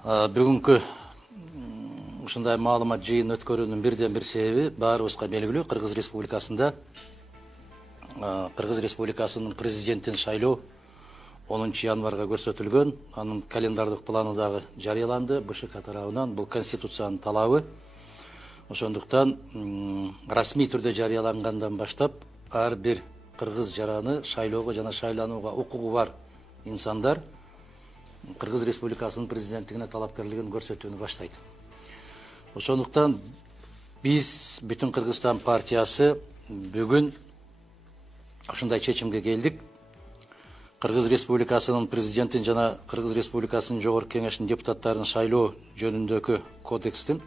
Бүгүнкү ушундай маалымат жыйын өткөрүүнүн бирден бир себеби баарыбызга белгилүү. Кыргыз Республикасында Кыргыз Республикасынын президентин шайлоо 10 январга көрсөтүлгөн. Анын календардык планы дагы жарыяланды. БШК тарабынан бул конституциянын талабы. Ошондуктан расмий түрдө жарыялангандан баштап ар бир кыргыз жараны шайлоого жана шайланууга укугу бар инсандар Кыргыз Республикасынын президенттигине талапкерлигин көрсөтүүнү баштайт. Ошондуктан биз бүтүн Кыргызстан партиясы бүгүн ушундай чечимге келдик. Кыргыз Республикасынын президентин жана Кыргыз Республикасынын жогорку кеңешинин депутаттарын шайлоо жөнүндөгү кодекстин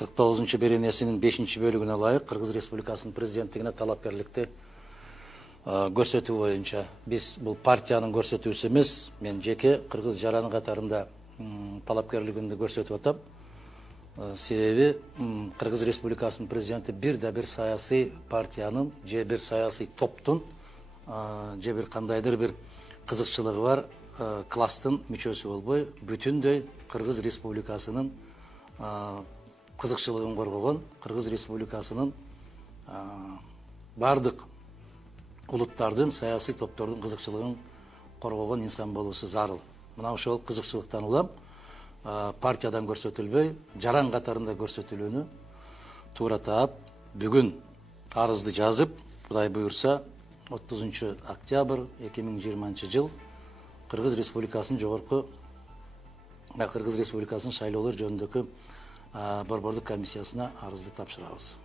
49 беренесинин 5-бөлүгүнө ылайык Кыргыз Республикасынын президенттигине талапкерликти көрсөтүү боюнча биз бул партиянын көрсөтүүсү эмес, мен жеке кыргыз жараны катарында талапкерлигимди көрсөтүп атам. Себеби Кыргыз Республикасынын президенти бир да бир саясий партиянын же бир саясий топтун же бир кандайдыр бир кызыкчылыгы бар класстын мүчөсү болбой, бүтүндөй Кыргыз Республикасынын кызыкчылыгын коргогон, Кыргыз Республикасынын бардык улуттардын саясий топтордун кызыкчылыгын коргогон инсан болуусу зарыл. Мына ошол кызыкчылыктан улам партиядан көрсөтүлбөй, жаран катарында көрсөтүлүүнү туура таап, бүгүн арызды жазып, Кудай буйрса 30 октябрь 2020 жыл Кыргыз Республикасынын жогорку Кыргыз Республикасынын шайлоолор жөнүндөгү борбордук комиссиясына арызды тапшырабыз.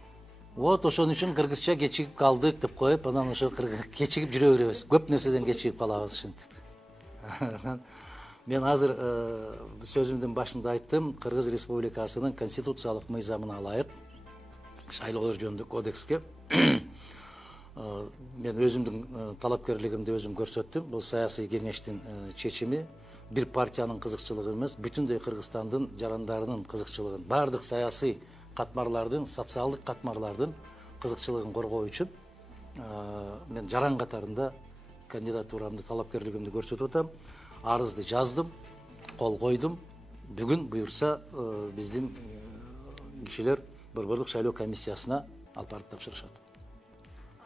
Вот ошон үчүн кыргызча кечигип калдык деп коюп, анан ошо кечигип жүрө беребиз. Көп нерседен кечигип калабыз ушинтип. Мен азыр сөзүмдүн башында айттым, Кыргыз Республикасынын конституциялык мыйзамына ылайык шайлоолор жөнүндө кодекске мен өзүмдүн талапкерлигимди өзүм көрсөттүм. Бул саясий кеңештин чечими, бир партиянын кызыкчылыгы эмес, бүтүндөй Кыргызстандын жарандарынын кызыкчылыгын, бардык саясий катмарлардын, социалдык катмарлардын кызыкчылыгын коргоо үчүн мен жаран катарында кандидатурамды, талапкерлигимди көрсөтүп атам. Арызды жаздым, кол койдум. Бүгүн буйрса биздин кишилер борбордук шайлоо комиссиясына алып барып тапшырышат.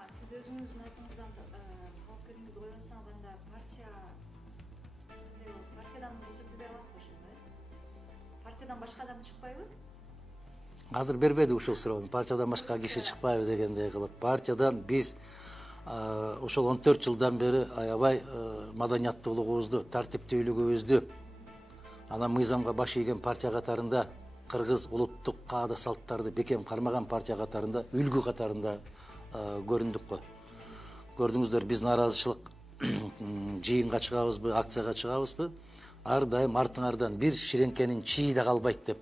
Сиз өзүңүздүн айтыңыздан талапкерлигиңизди коюп атсаңыз, анда партиядан көрсөтүлбөй каласызбы ошондой? Партиядан башка адам чыкпайбы? Азыр бербеди ушул суроону. Партиядан башка киши чыкпайбы дегендей кылып. Партиядан биз ошол 14 жылдан бери аябай маданияттуулугубузду, тартиптүүлүгүбүздү, анан мыйзамга баш ийген партия катарында, кыргыз улуттук каада салттарды бекем кармаган партия катарында, үлгү катарында көрүндүк го. Көрдүңүздөр, биз нааразычылык жыйынга чыгабызбы, акцияга чыгабызбы? Ар дайым артыңардан бир ширеңкенин чийи да калбайт деп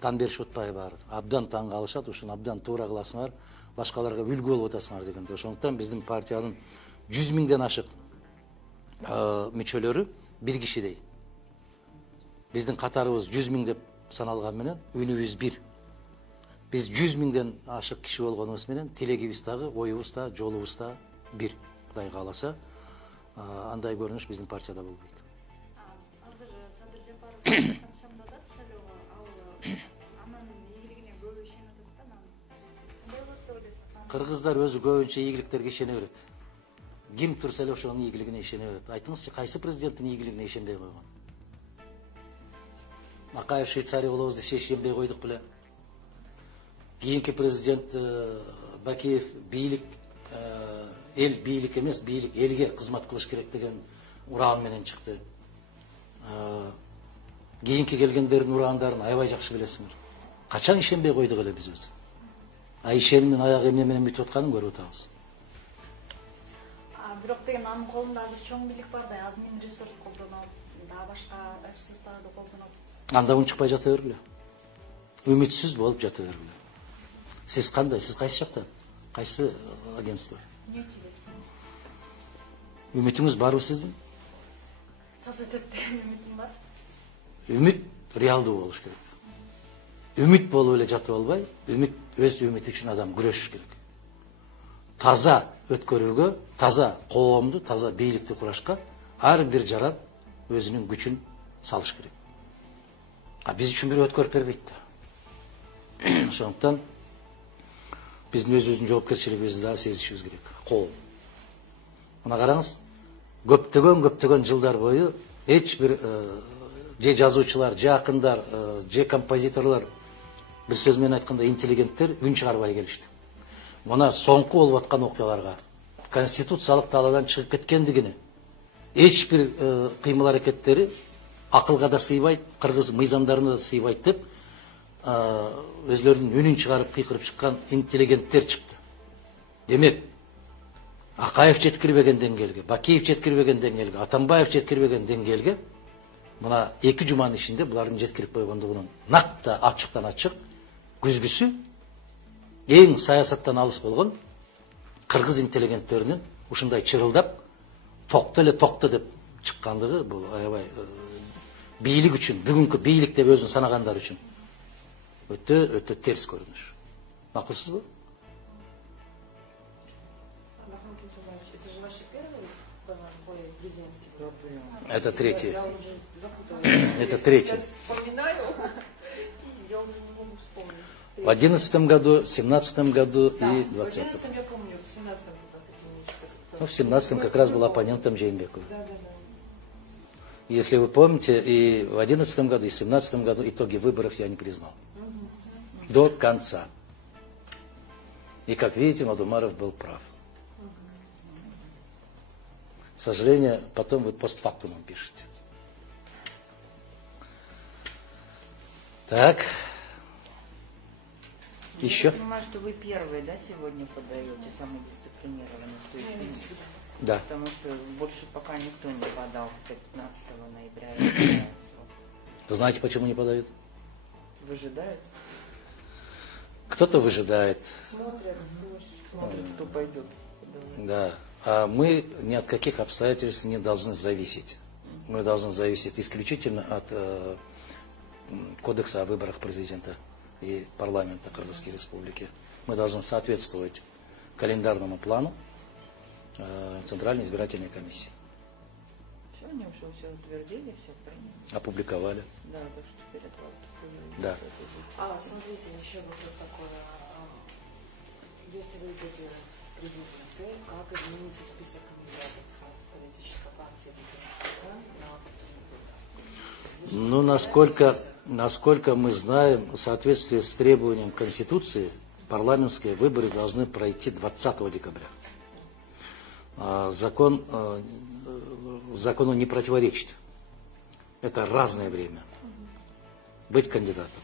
тан беришип атпайбы баары. Абдан таң калышат, ушуну абдан туура кыласыңар, башкаларга үлгү болуп атасыңар дегенде. Ошондуктан биздин партиянын 100 миңден ашык мүчөлөрү бир кишидей. Биздин катарыбыз 100 миң деп саналган менен үнүбүз бир. Биз 100 миңден ашык киши болгонубуз менен тилегибиз дагы, оюбуз да, жолубуз да бир. Кудай кааласа, андай көрүнүш биздин партияда болбойт. Азыр Садыр Жапаров катышамын атат шайлоого, ал анын ийгилигине көп ишенип атат да, анан кандай болот деп ойлойсуз? Кыргыздар өзү көбүнчө ийгиликтерге ишене берет. Ким турса эле ошонун ийгилигине ишене берет. Айтыңызчы, кайсы президенттин ийгилигине ишенбей койгон? Акаев Швейцария болобуз десе ишенбей койдук беле. Кийинки президент Бакиев бийлик эл бийлик эмес, бийлик элге кызмат кылыш керек деген ураан менен чыкты. Кийинки келгендердин ураандарын аябай жакшы билесиңер. Качан ишенбей койдук эле биз өзү. Ишенимдин аягы эмне менен бүтүп атканын көрүп атабыз. Бирок деген анын колунда азыр чоң бийлик бар да, админ ресурс колдонот, дагы башка ресурстарды колдонот. Анда унчукпай жата бергиле. Үмүтсүз болуп жата бергиле. Сиз кандай? Сиз кайсы жакта? Кайсы агентство? Үмүтүңүз барбы сиздин? Таза түрдө үмүтүм бар. Үмүт реалдуу болуш керек. Үмүт болуп эле жатып албай, өз үмүтү үчүн адам күрөшүш керек. Таза өткөрүүгө, таза коомду, таза бийликти курашка ар бир жаран өзүнүн күчүн салыш керек. Биз үчүн бирөө өткөрүп бербейт да. Ошондуктан биздин өзүбүздүн жоопкерчилигибизди да сезишибиз керек. Кол. Мына караңыз, көптөгөн жылдар бою эч бир же жазуучулар, же акындар, же композиторлор, бир сөз менен айтканда интеллигенттер үн чыгарбай келишти. Мына соңку болуп аткан окуяларга, конституциялык талаадан чыгып кеткендигине, эч бир кыймыл аракеттери акылга да сыйбайт, кыргыз мыйзамдарына да сыйбайт деп өзлөрүнүн үнүн чыгарып кыйкырып чыккан интеллигенттер чыкты. Демек, Акаев жеткирбеген деңгээлге, Бакиев жеткирбеген деңгээлге, Атамбаев жеткирбеген деңгээлге мына 2 жуманын ичинде булардын жеткирип койгондугунун накта ачыктан ачык күзгүсү эң саясаттан алыс болгон кыргыз интеллигенттеринин ушундай чырылдап токто эле токто деп чыккандыгы бул аябай бийлик үчүн, бүгүнкү бийлик деп өзүн санагандар үчүн өтө терс көрүнүш. Макулсузбу? Это же ваши первые президентские выборы? Это третий. Я уже запуталась. Это третий. Сейчас вспоминаю, я уже не могу вспомнить. В 2011 году, в 2017 году Да, и в 2020. 2011 я помню, в 2017 Ну, в 2017 как раз был оппонентом Жээнбекова. Да. Если вы помните, и в 2011 году, и в 2017 году итоги выборов я не признал. До конца. И, как видите, Мадумаров был прав. К сожалению, потом вы постфактумом пишете. Так. Еще? Я понимаю, что вы первые, да, сегодня подаете, самый дисциплинированный, кто еще не. Да. Потому что больше пока никто не подал, хотя 15 ноября. Вы знаете, почему не подают? Выжидают? Кто-то выжидает. Смотрят, кто пойдет. Да. А мы ни от каких обстоятельств не должны зависеть. Мы должны зависеть исключительно от кодекса о выборах президента и парламента Кыргызской республики. Мы должны соответствовать календарному плану Центральной избирательной комиссии. Все, они уже все утвердили, все приняли. Опубликовали. Да, так что теперь от вас только Да. Смотрите, еще вопрос такой. Если вы идете президенты, как изменится список кандидатов от политической партии на повторный выбор? Ну, насколько мы знаем, в соответствии с требованием Конституции, парламентские выборы должны пройти 20 декабря. Закон закону не противоречит. Это разное время. Быть кандидатом.